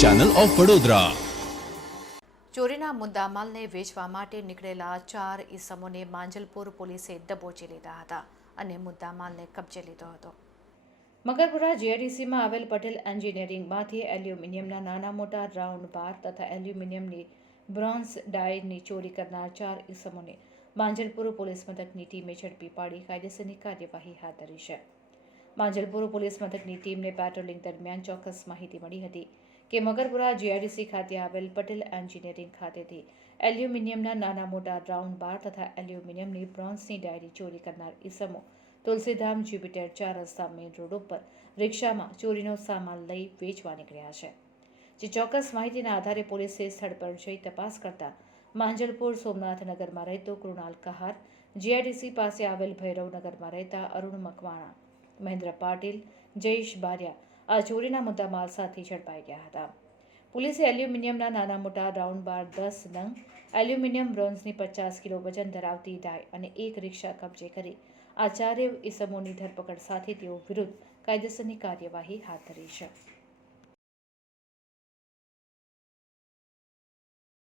Channel of Vadodara ચોરીના મુદ્દામાલને વેચવા માટે નીકળેલા ચાર ઈસમોને માંજલપુર પોલીસે દબોચી લીધા હતા અને મુદ્દામાલને કબજે લીધો હતો. મગરપુરા જીઆરડીસીમાં આવેલ પટેલ એન્જિનિયરિંગમાંથી એલ્યુમિનિયમના નાના મોટા રાઉન્ડ બાર તથા એલ્યુમિનિયમની બ્રોન્ઝ ડાયની ચોરી કરનાર ચાર ઈસમોને માંજલપુર પોલીસ મથકની ટીમે ઝડપી પાડી કાયદેસરની કાર્યવાહી હાથ ધરી છે. માંજલપુર પોલીસ મથકની ટીમને પેટ્રોલિંગ દરમિયાન ચોક્કસ માહિતી મળી હતી કે મગરપુરા જીઆઈડીસી ખાતે આવેલ પટેલ એન્જિનિયરિંગ ખાતેથી એલ્યુમિનિયમના નાના મોટા રાઉન્ડ બાર તથા એલ્યુમિનિયમની બ્રોન્ઝની ડાયરી ચોરી કરનાર ઈસમો તુલસીધામ, જ્યુપિટર ચાર રસ્તા મેઇન રોડ ઉપર રિક્ષામાં ચોરીનો સામાન લઈ વેચવા નીકળ્યા છે. જે ચોક્કસ માહિતીના આધારે પોલીસે સ્થળ પર જઈ તપાસ કરતા માંજલપુર સોમનાથ નગરમાં રહેતો કૃણાલ કહાર જીઆઈડીસી પાસે આવેલ ભૈરવનગરમાં રહેતા અરુણ મકવાણા મહેન્દ્ર પાટીલ, જયેશ બારિયા આ ચોરીના મુદ્દામાલ સાથે ઝડપાઈ ગયા હતા. પોલીસે એલ્યુમિનિયમના નાના મોટા રાઉન્ડ બાર દસ નંગ, એલ્યુમિનિયમ બ્રોન્ઝની પચાસ કિલો વજન ધરાવતી ડાય અને એક રિક્ષા કબજે કરી આ ચારેય ઇસમોની ધરપકડ સાથે તેઓ વિરુદ્ધ કાયદેસરની કાર્યવાહી હાથ ધરી છે.